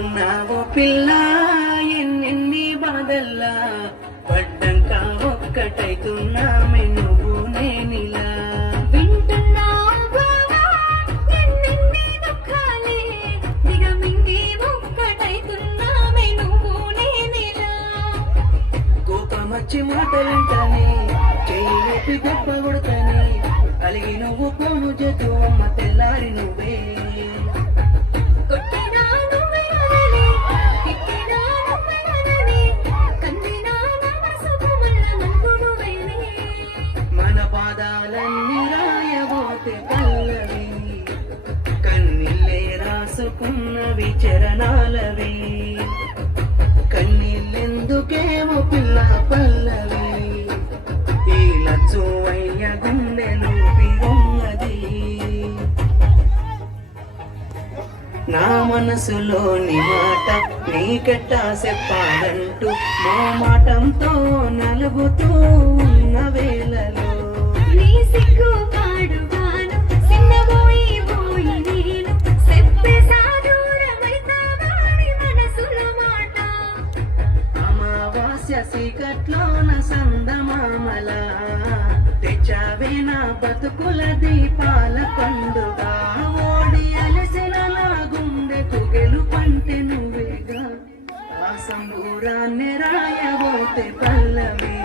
వింటున్నావో పిల్ల ఎన్నెన్ని బాధల్లా పడ్డంక ఒక్కటైతున్నామే నువ్వు నేనిలా కోపమచ్చి మాటలంటానే చెయ్యి దెబ్బ కొడతానే అలిగి నువ్వు పోను చేతు అమ్మ తెల్లారి నువ్వే మన పాదాలన్నీ రాయబోతే పల్లవి కన్నీళ్ళే రాసుకున్నవి చరణాలవి కన్నీళ్ళెందుకేమో పిల్ల పల్లవి ఈ లచ్చు అయ్య గుండెలు పిరున్నది నా మనసులోని మాట నీకెట్టా చెప్పాలంటూ మా మాటంతో నలుగుతూ ఉన్న వేళలో నీ సిగ్గు పాడుగాను సిన్నబోయి పోయి నేను చెప్పే సాదూరమైతావాని మనసులో మాట అమావాస్య సీకట్లోన సందమామల తెచ్చావే నా బతుకుల దీపాల పండుగ ఓడి అలసిన నా గుండెకు గెలుపంటే నువ్వేగా ఆ సంబూరాన్ని రాయబోతే పల్లవి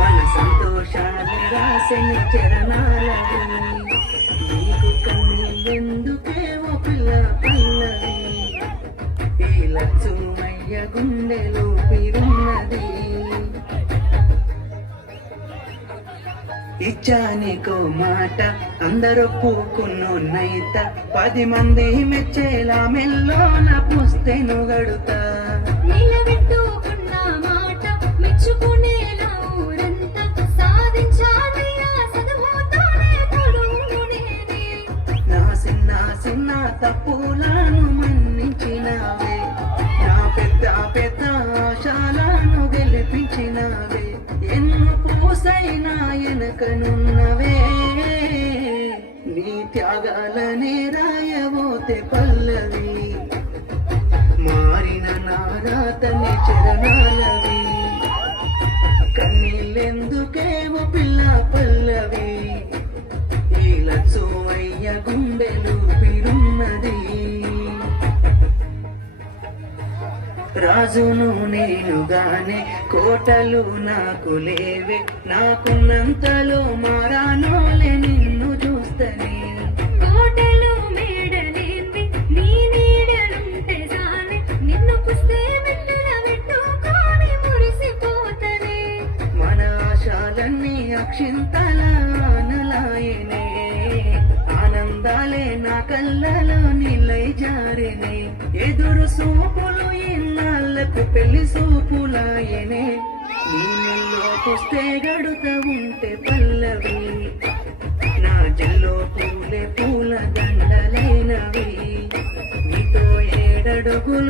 మన సంతోషాలు రాసిన చరణాలవి నీకు కన్నీళ్ళెందుకేమో పిల్ల పల్లవి ఈ లచ్చుమయ్య గుండెలో పిరున్నది ఇచ్చానికో మాట అందరూ పూకున్నోన్నైత 10 మంది మెచ్చేలా మెల్లోన పుస్తెను గడుతా నిలబెట్టుకున్న మాట మెచ్చుకునేలా ఊరంతా సాధించాలయ్యా చదువుతోనే తొడుగు నేనే నా చిన్న చిన్న తప్పులను మన్నించినావే నా పెద్ద పెద్ద ఆశలను గెలిపించినావే ఎన్ను పూసైనా ఎనకనున్నవే నీ త్యాగాలనే రాయబోతే పల్లవి మారిన నారాతని చరణాలవి కన్నీళ్ళెందుకేమో పిల్ల పల్లవి ఈ లచ్చుమయ్య గుండెలు పిరున్నది రాజును నేనుగానే కోటలు నాకు లేవే నాకున్నంతలో మారానోలే నిన్ను చూస్తనే కోటలు మేడలేంది నీ నీడలుంటే చాలే నిన్ను పుస్తే మెట్టున పెట్టుకొని మురిసిపోతనే మన ఆశాలన్నీ అక్షింతల ఆనలాయనే ఆనందాలే నా కళ్ళలో నిలై జారినే ఎదురు సూపులు ఇన్నాళ్లకు పెళ్లి సూపులాయనే నీళ్ళల్లో పుస్తే గడుత ఉంటే పల్లవి నా జల్లో పూలే పూల దండలైనవి నీతో 7 అడుగులు